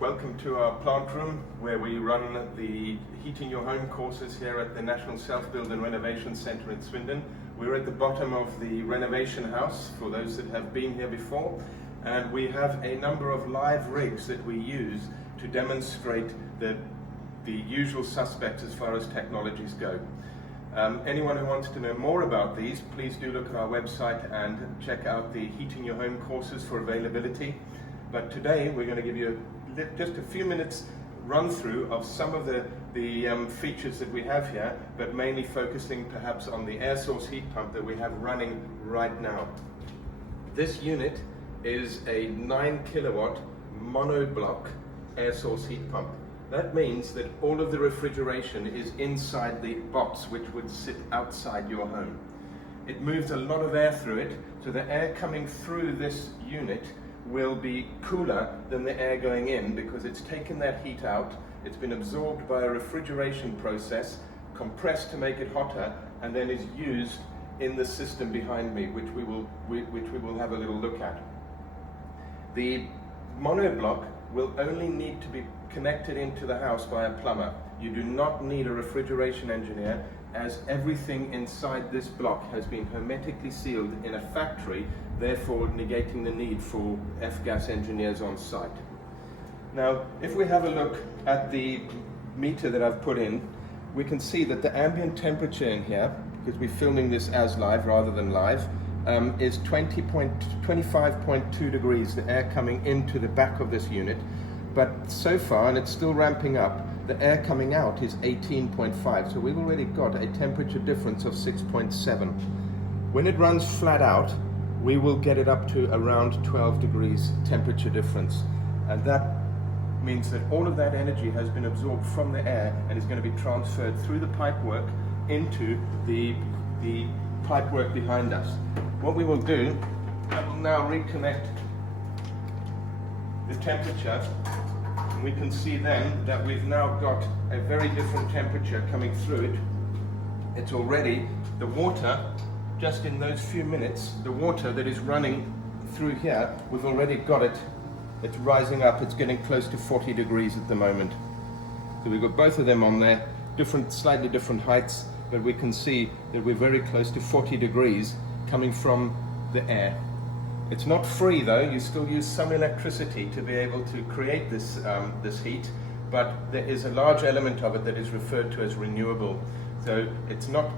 Welcome to our plant room where we run the Heating Your Home courses here at the National Self-Build and Renovation Centre in Swindon. We're at the bottom of the renovation house for those that have been here before, and we have a number of live rigs that we use to demonstrate the usual suspects as far as technologies go. Anyone who wants to know more about these, please do look at our website and check out the Heating Your Home courses for availability. But today we're going to give you just a few minutes run through of some of the features that we have here, but mainly focusing perhaps on the air source heat pump that we have running right now. This unit is a 9 kilowatt monoblock air source heat pump. That means that all of the refrigeration is inside the box, which would sit outside your home. It moves a lot of air through it, so the air coming through this unit will be cooler than the air going in because it's taken that heat out, it's been absorbed by a refrigeration process, compressed to make it hotter, and then is used in the system behind me, which we will have a little look at. The monoblock will only need to be connected into the house by a plumber. You do not need a refrigeration engineer, as everything inside this block has been hermetically sealed in a factory, therefore negating the need for F-gas engineers on site. Now, if we have a look at the meter that I've put in, we can see that the ambient temperature in here, because we're filming this as live rather than live, is 25.2 degrees, the air coming into the back of this unit. But so far, and it's still ramping up, the air coming out is 18.5, so we've already got a temperature difference of 6.7. When it runs flat out, we will get it up to around 12 degrees temperature difference, and that means that all of that energy has been absorbed from the air and is going to be transferred through the pipework into the pipework behind us. What we will do, I will now reconnect the temperature. We can see then that we've now got a very different temperature coming through it. It's already, the water, just in those few minutes, the water that is running through here, we've already got it, it's rising up, it's getting close to 40 degrees at the moment. So we've got both of them on there, slightly different heights, but we can see that we're very close to 40 degrees coming from the air. It's not free though, you still use some electricity to be able to create this heat, but there is a large element of it that is referred to as renewable. So it's not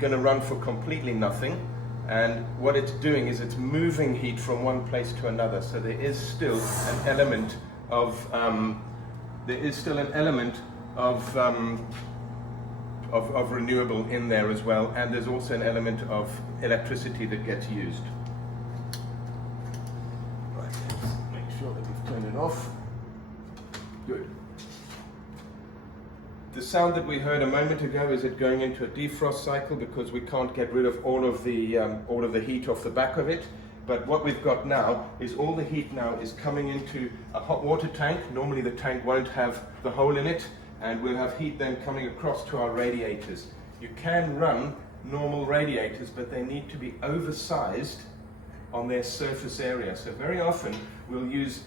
going to run for completely nothing, and what it's doing is it's moving heat from one place to another. So there is still an element of renewable in there as well, and there's also an element of electricity that gets used. Sure that we've turned it off. Good. The sound that we heard a moment ago is it going into a defrost cycle because we can't get rid of all of the heat off the back of it. But what we've got now is all the heat now is coming into a hot water tank. Normally the tank won't have the hole in it, and we'll have heat then coming across to our radiators. You can run normal radiators, but they need to be oversized on their surface area. So very often we'll use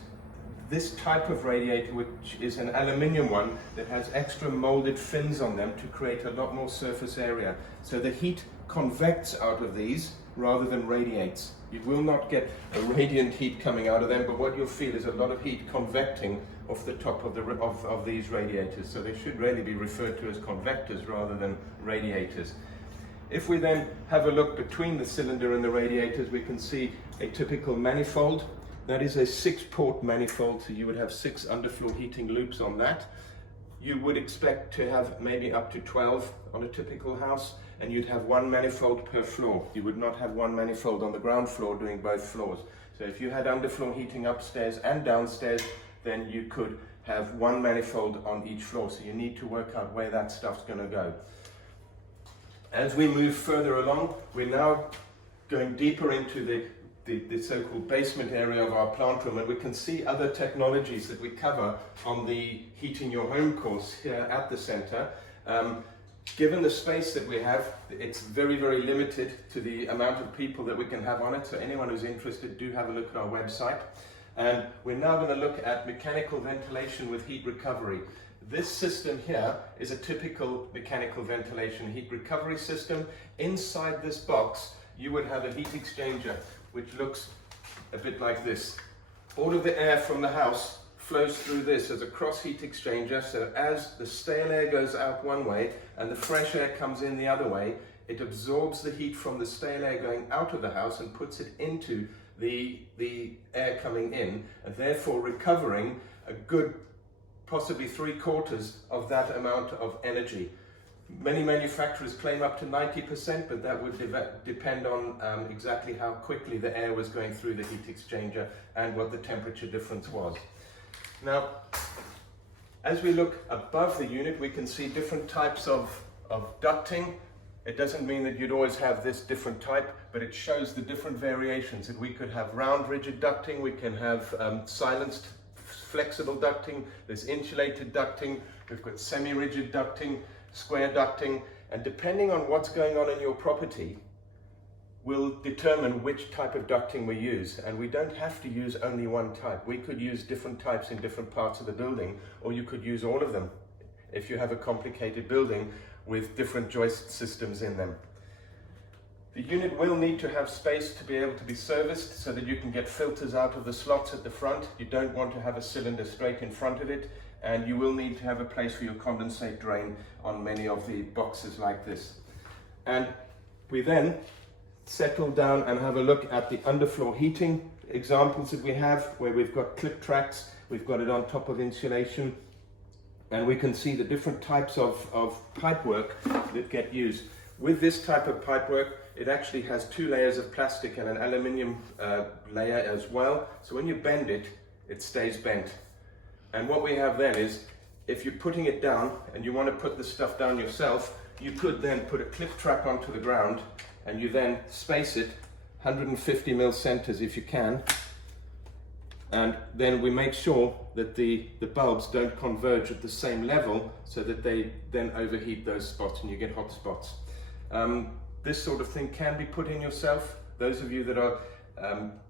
this type of radiator, which is an aluminium one that has extra molded fins on them to create a lot more surface area. So the heat convects out of these rather than radiates. You will not get a radiant heat coming out of them, but what you'll feel is a lot of heat convecting off the top of these radiators. So they should really be referred to as convectors rather than radiators. If we then have a look between the cylinder and the radiators, we can see a typical manifold. That is a 6-port manifold, so you would have 6 underfloor heating loops on that. You would expect to have maybe up to 12 on a typical house, and you'd have 1 manifold per floor. You would not have 1 manifold on the ground floor doing both floors. So if you had underfloor heating upstairs and downstairs, then you could have 1 manifold on each floor. So you need to work out where that stuff's going to go. As we move further along, we're now going deeper into the so-called basement area of our plant room, and we can see other technologies that we cover on the Heating Your Home course here at the centre. Given the space that we have, it's very, very limited to the amount of people that we can have on it, so anyone who's interested, do have a look at our website. And we're now going to look at mechanical ventilation with heat recovery. This system here is a typical mechanical ventilation heat recovery system. Inside this box you would have a heat exchanger which looks a bit like this. All of the air from the house flows through this as a cross heat exchanger, so as the stale air goes out one way and the fresh air comes in the other way, it absorbs the heat from the stale air going out of the house and puts it into the air coming in, and therefore recovering a good possibly 3/4 of that amount of energy. Many manufacturers claim up to 90%, but that would depend on exactly how quickly the air was going through the heat exchanger and what the temperature difference was. Now, as we look above the unit, we can see different types of ducting. It doesn't mean that you'd always have this different type, but it shows the different variations. That we could have round rigid ducting, we can have silenced flexible ducting, there's insulated ducting, we've got semi-rigid ducting, square ducting, and depending on what's going on in your property will determine which type of ducting we use. And we don't have to use only one type. We could use different types in different parts of the building, or you could use all of them if you have a complicated building with different joist systems in them. The unit will need to have space to be able to be serviced so that you can get filters out of the slots at the front. You don't want to have a cylinder straight in front of it, and you will need to have a place for your condensate drain on many of the boxes like this. And we then settle down and have a look at the underfloor heating examples that we have, where we've got clip tracks, we've got it on top of insulation, and we can see the different types of pipework that get used. With this type of pipework, it actually has 2 layers of plastic and an aluminium layer as well. So when you bend it, it stays bent. And what we have then is, if you're putting it down and you want to put the stuff down yourself, you could then put a clip track onto the ground and you then space it 150 mil centers if you can. And then we make sure that the bulbs don't converge at the same level so that they then overheat those spots and you get hot spots. This sort of thing can be put in yourself. Those of you that are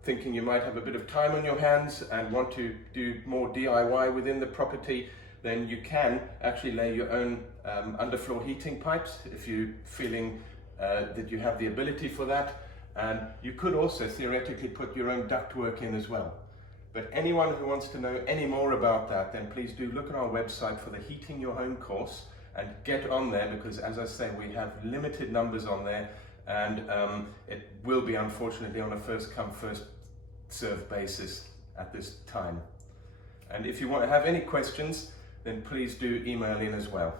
thinking you might have a bit of time on your hands and want to do more DIY within the property, then you can actually lay your own underfloor heating pipes if you're feeling that you have the ability for that. And you could also theoretically put your own ductwork in as well. But anyone who wants to know any more about that, then please do look at our website for the Heating Your Home course and get on there, because as I say, we have limited numbers on there, and it will be unfortunately on a first come first served basis at this time. And if you want to have any questions, then please do email in as well.